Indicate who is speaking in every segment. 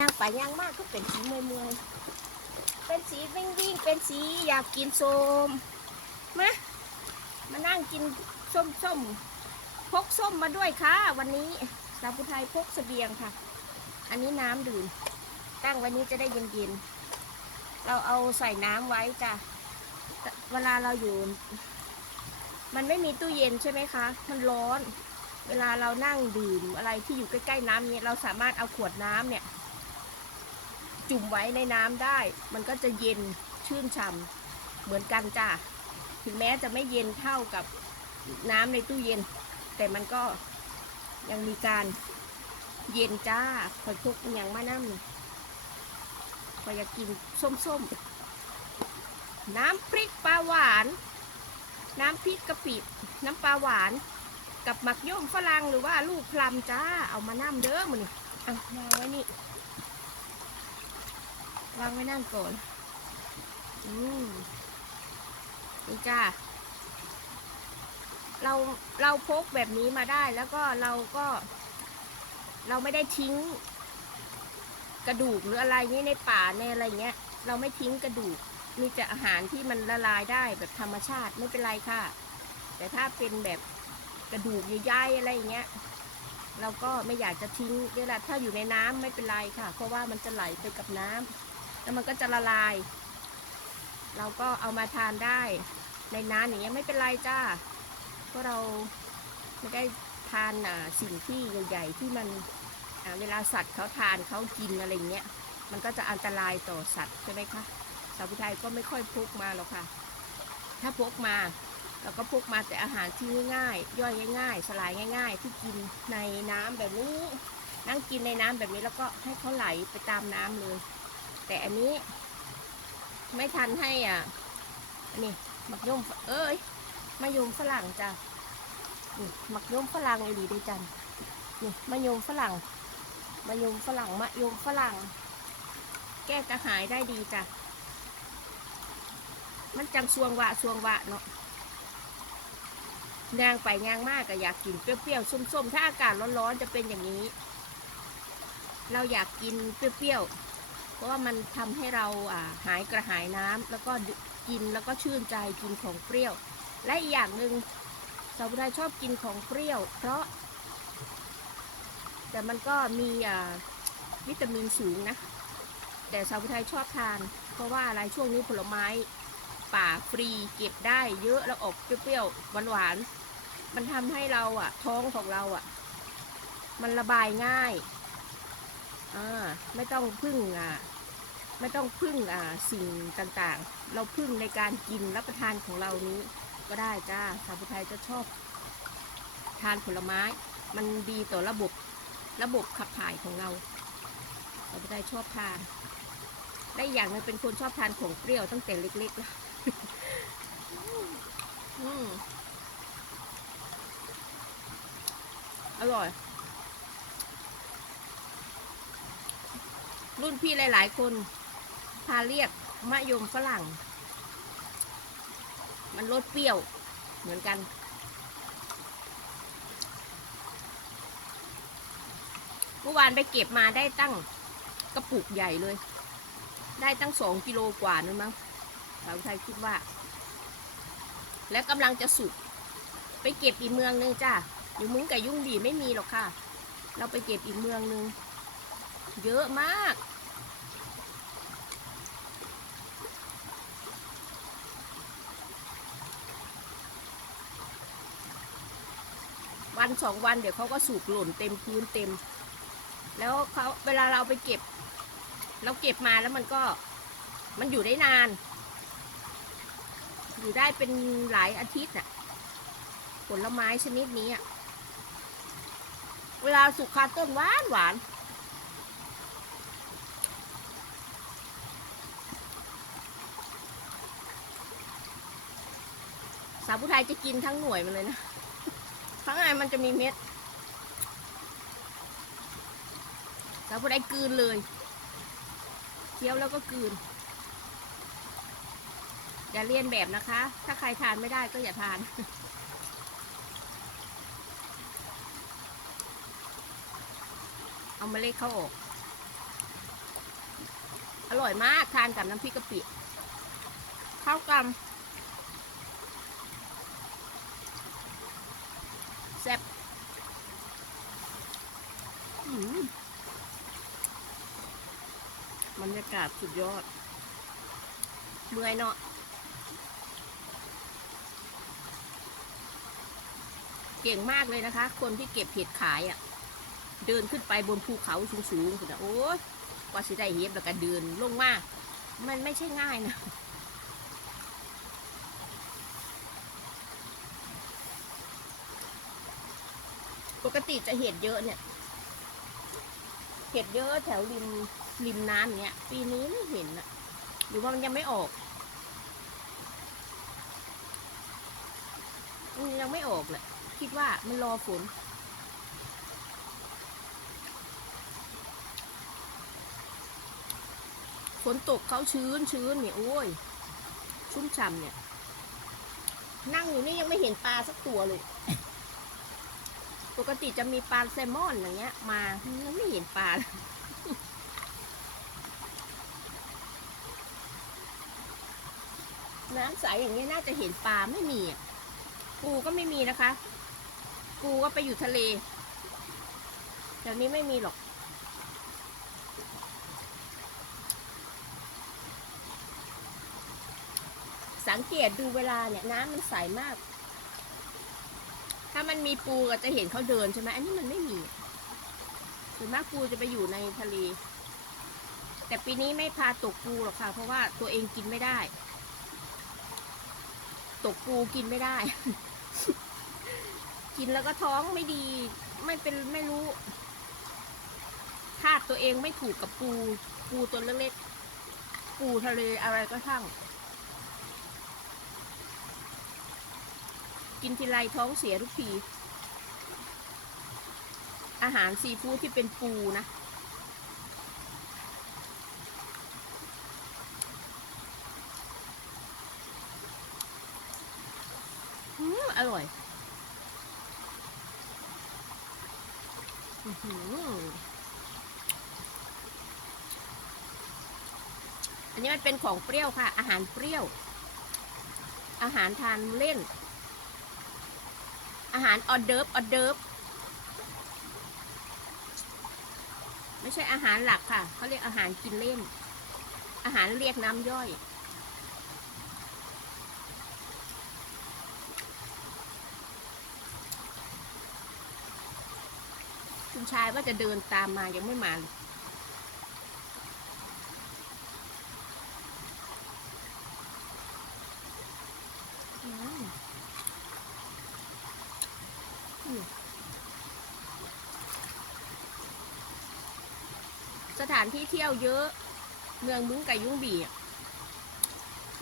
Speaker 1: ย่างไปย่างมากก็เป็นสีเมื่อยเมยๆเป็นสีวิ่งวิ่งเป็นสีอยากกินส้มมามานั่งกินส้มส้มพกส้มมาด้วยค่ะ วันนี้สาวผู้ไทยพกเสบียงค่ะ อันนี้น้ำดื่มตั้งไว้นี้จะได้เย็นๆ เราเอาใส่น้ำไว้จ้ะ เวลาเราอยู่ มันไม่มีตู้เย็นใช่ไหมคะ มันร้อน เวลาเรานั่งดื่มอะไรที่อยู่ใกล้ๆน้ำเนี่ยเราสามารถเอาขวดน้ำเนี่ย จุ่มไว้ในน้ำได้ มันก็จะเย็นชื่นฉ่ำเหมือนกันจ้ะถึงแม้จะไม่เย็นเท่ากับน้ำในตู้เย็น แต่มันก็ยังมีการเย็นจ้าคอยพกอย่างมาน้ำคอยอยากกินส้มๆ น้ำพริกปลาหวาน น้ำพริกกะปิ น้ำปลาหวาน กับหมักย่อมฝรั่งหรือว่าลูกพลัมจ้า เอามาน้ำเด้อมันนี่เอะวางไว้นี่ วางไว้นั่นก่อนอืมนี่จ้าเราเราพกแบบนี้มาได้แล้วก็เราก็ เราไม่ได้ทิ้ง กระดูกหรืออะไรเงี้ยในป่าในอะไรเงี้ย เราไม่ทิ้งกระดูกมีแต่อาหารที่มันละลายได้แบบธรรมชาติไม่เป็นไรค่ะ แต่ถ้าเป็นแบบกระดูกใหญ่ๆอะไรอย่างเงี้ย เราก็ไม่อยากจะทิ้งเวลาถ้าอยู่ในน้ำไม่เป็นไรค่ะ เพราะว่ามันจะไหลไปกับน้ำ แล้วมันก็จะละลาย เราก็เอามาทานได้ในน้ำอย่างเงี้ยไม่เป็นไรจ้าเพราะเราไม่ได้ทานสิ่งที่ใหญ่ๆที่มันเวลาสัตว์เขาทานเขากินอะไรเงี้ยมันก็จะอันตรายต่อสัตว์ใช่ไหมคะสาวผู้ไทยก็ไม่ค่อยพกมาหรอกค่ะ ถ้าพกมาเราก็พกมาแต่อาหารที่ง่ายๆย่อยง่ายๆสลายง่าย ๆ ที่กินในน้ำแบบนี้ นั่งกินในน้ำแบบนี้แล้วก็ให้เขาไหลไปตามน้ำเลย แต่อันนี้ ไม่ทันให้อะนนี้มักยมเอ้ยมะยมฝรั่งจ้ะนี่มักยมฝรั่งเลยดีด้วยจันนี่มะยมฝรั่งมะยมฝรั่งมะยมฝรั่ง แก้กระหายได้ดีจ้ะมันจังสวงวะสวงวะเนาะยางไปยางมากก็อยากกินเปรี้ยวๆส้มๆ ถ้าอากาศร้อนๆจะเป็นอย่างนี้ เราอยากกินเปรี้ยวๆ เพราะว่ามันทำให้เราอ่าหายกระหายน้ำแล้วก็กินแล้วก็ชื่นใจกินของเปรี้ยว และอีกอย่างหนึ่งสาวไทยชอบกินของเปรี้ยว เพราะ แต่มันก็มีอ่าวิตามินสูงนะ แต่สาวไทยชอบทาน เพราะว่าอะไรช่วงนี้ผลไม้ป่าฟรีเก็บได้เยอะแล้วออกเปรี้ยวๆหวานๆมันทำให้เราอะท้องของเราอะมันระบายง่าย อ่าไม่ต้องพึ่งอะไม่ต้องพึ่งอ่าสิ่งต่างๆ เราพึ่งในการกินรับประทานของเรานี้ก็ได้จ้าสาวไทยจะชอบ ทานผลไม้ มันดีต่อระบบระบบขับถ่ายของเราสาวไทยชอบทานได้อย่างนึงเป็นคนชอบทานของเปรี้ยวตั้งแต่เล็กๆแล้วอร่อย รุ่นพี่หลาย ๆ คนพาเรียกมะยมฝรั่ง มันรสเปรี้ยวเหมือนกันเมื่อวานไปเก็บมาได้ตั้งกระปุกใหญ่เลย ได้ตั้งสองกิโลกว่านึงมั้งสาวไทยคิดว่า แล้วกำลังจะสุก ไปเก็บอีกเมืองนึงจ้าอยู่มุ้งกับยุ่งดีไม่มีหรอกค่ะ เราไปเก็บอีกเมืองนึง เยอะมาก วันสองวันเดี๋ยวเขาก็สูบหล่นเต็มพื้นเต็ม แล้วเขาเวลาเราไปเก็บ เราเก็บมาแล้วมันก็มันอยู่ได้นาน อยู่ได้เป็นหลายอาทิตย์น่ะ ผลไม้ชนิดนี้อะเวลาสุกคาต้นหวานหวาน สาวผู้ไทยจะกินทั้งหน่วยมันเลยนะ ข้างในมันจะมีเม็ด สาวผู้ไทยกืนเลย เคี้ยวแล้วก็กืน อย่าเลียนแบบนะคะ ถ้าใครทานไม่ได้ก็อย่าทานเอาเมล็ดเขาออก อร่อยมาก ทานกับน้ำพริกกะปิ เข้าวกำแซ่บอืม บรรยากาศสุดยอด เมื่อยเนาะเก่งมากเลยนะคะ คนที่เก็บเห็ดขายอะ่ะ เดินขึ้นไปบนภูเขาสูงๆคุณนะโอ้ยกว่าสิได้เห็ดแล้วก็เดินลงมามันไม่ใช่ง่ายนะปกติจะเห็ดเยอะเนี่ย เห็ดเยอะแถวริม ริมน้ำเนี้ย ปีนี้ไม่เห็นอะหรือว่ามันยังไม่ออกอืมยังไม่ออกแหละคิดว่ามันรอฝนฝนตกเขาชื้นชื้นเนี่ยโอ้ย ชุ่มฉ่ำเนี่ย นั่งอยู่นี่ยังไม่เห็นปลาสักตัวเลย ปกติจะมีปลาแซลมอนอย่างเงี้ย มายังไม่เห็นปลาเลย น้ำใสอย่างนี้น่าจะเห็นปลาไม่มีปูก็ไม่มีนะคะ ปูก็ไปอยู่ทะเลแถวนี้ไม่มีหรอก สังเกตดูเวลาเนี่ยน้ำมันใสมาก ถ้ามันมีปูก็จะเห็นเขาเดินใช่ไหมอันนี้มันไม่มีส่วนมากปูจะไปอยู่ในทะเล แต่ปีนี้ไม่พาตกปูหรอกค่ะ เพราะว่าตัวเองกินไม่ได้ ตกปูกินไม่ได้ กินแล้วก็ท้องไม่ดี ไม่เป็นไม่รู้ธาตุตัวเองไม่ถูกกับปู ปูตัวเล็กๆ ปูทะเลอะไรก็ช่าง กินทีไรท้องเสียทุกที อาหารซีฟู้ดที่เป็นปูนะ อืมอร่อยอื้อหืออันนี้มันเป็นของเปรี้ยวค่ะ อาหารเปรี้ยว อาหารทานเล่น อาหารออเดิร์ฟออเดิร์ฟไม่ใช่อาหารหลักค่ะ เขาเรียกอาหารกินเล่น อาหารเรียกน้ำย่อย คุณชายว่าจะเดินตามมายังไม่มาเลยสถานที่เที่ยวเยอะ เมืองมึงไก่ยุ้งบี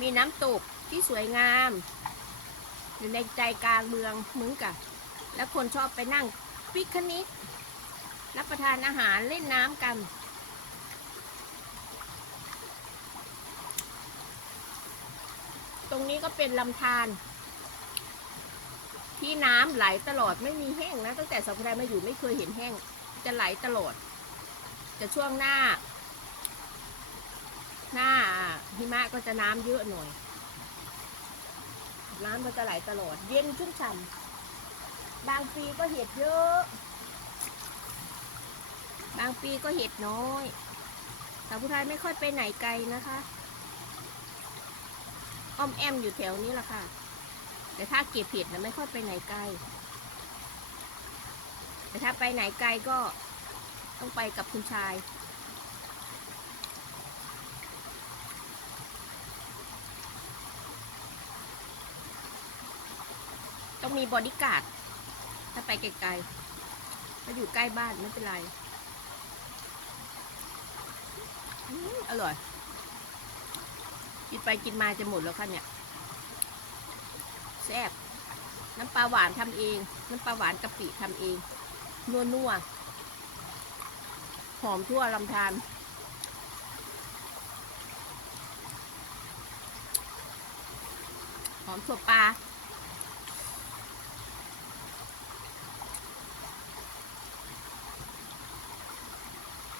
Speaker 1: มีน้ำตกที่สวยงาม อยู่ในใจกลางเมืองมึงกะ แล้วคนชอบไปนั่งปิกนิก รับประทานอาหารเล่นน้ำกัน ตรงนี้ก็เป็นลำธารที่น้ำไหลตลอดไม่มีแห้งนะ ตั้งแต่สัปดาห์มาอยู่ไม่เคยเห็นแห้ง จะไหลตลอด จะช่วงหน้า หน้าหิมะก็จะน้ำเยอะหน่อย น้ำมันจะไหลตลอด เย็นชุ่มฉ่ำบางปีก็เห็ดเยอะ บางปีก็เห็ดน้อยสาวผู้ไทยไม่ค่อยไปไหนไกลนะคะอ้อมแอมอยู่แถวนี้แหละค่ะ แต่ถ้าเก็บเห็ดนะไม่ค่อยไปไหนไกล แต่ถ้าไปไหนไกลก็ต้องไปกับคุณชายต้องมีบอดี้การ์ดถ้าไปไกลๆถ้าอยู่ใกล้บ้านไม่เป็นไร อร่อย กินไปกินมาจะหมดแล้วค่ะเนี่ยแซ่บน้ำปลาหวานทำเอง น้ำปลาหวานกะปิทำเอง นัวนัวๆหอมทั่วลำธารหอมถั่วปลา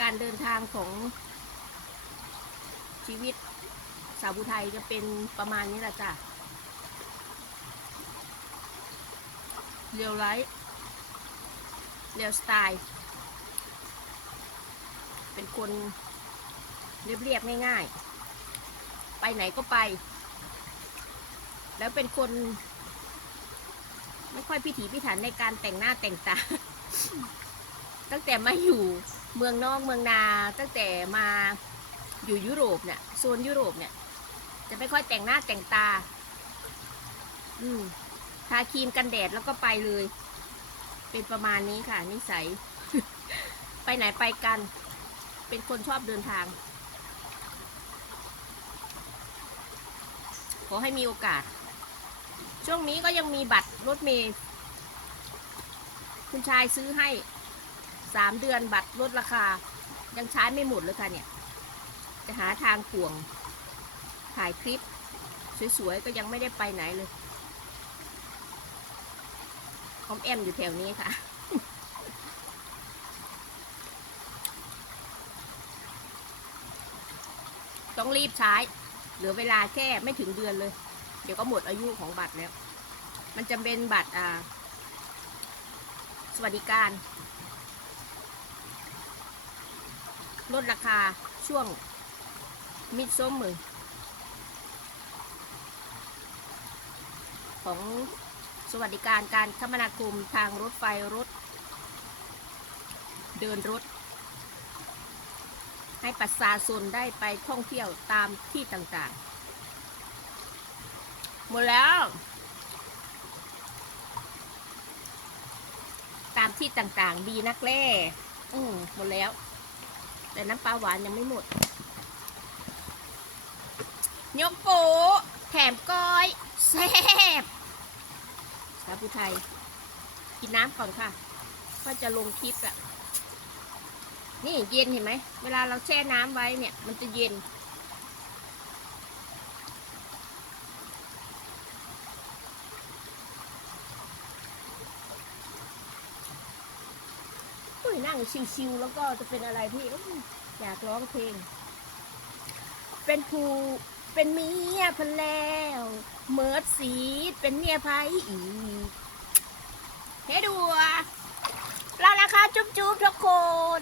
Speaker 1: การเดินทางของ ชีวิตสาวผู้ไทยจะเป็นประมาณนี้แหละจ้ะเรียวไลท์เรียวสไตล์ เป็นคนเรียบๆง่ายๆ ไปไหนก็ไป แล้วเป็นคน ไม่ค่อยพิถีพิถันในการแต่งหน้าแต่งตา ตั้งแต่มาอยู่เมืองนอกเมืองนา ตั้งแต่มา อยู่ยุโรปเนี่ยโซนยุโรปเนี่ย จะไม่ค่อยแต่งหน้าแต่งตา อืมทาครีมกันแดดแล้วก็ไปเลย เป็นประมาณนี้ค่ะ นิสัย ไปไหนไปกัน เป็นคนชอบเดินทาง ขอให้มีโอกาส ช่วงนี้ก็ยังมีบัตรรถเมล์คุณชายซื้อให้สามเดือนบัตรลดราคา ยังใช้ไม่หมดเลยค่ะเนี่ย จะหาทางป่วงถ่ายคลิป สวยๆ ก็ยังไม่ได้ไปไหนเลยออมแอมอยู่แถวนี้ค่ะ ต้องรีบใช้ เหลือเวลาแค่ไม่ถึงเดือนเลย เดี๋ยวก็หมดอายุของบัตรแล้ว มันจะเป็นบัตรอ่า สวัสดิการ ลดราคาช่วง มิดส้มมือของสวัสดิการการคมนาคมทางรถไฟรถ เดินรถ ให้ประชาชนได้ไปท่องเที่ยวตามที่ต่างๆ หมดแล้ว ตามที่ต่างๆ ดีนักแล่อืมหมดแล้ว แต่น้ำปลาหวานยังไม่หมด ยกโปะแถมก้อยแซ่บสาวผู้ไทย กินน้ำก่อนค่ะ ก็จะลงคลิปอะนี่เย็นเห็นไหม เวลาเราแช่น้ำไว้เนี่ย มันจะเย็น อุ้ยนั่งชิวๆแล้วก็จะเป็นอะไรที่อยากร้องเพลง เป็นผู้ เป็นเมียพันแล้วเมิดสีเป็นเมียไพอีกเฮ้ดูอะเรานะคะจุ๊บๆทุกคน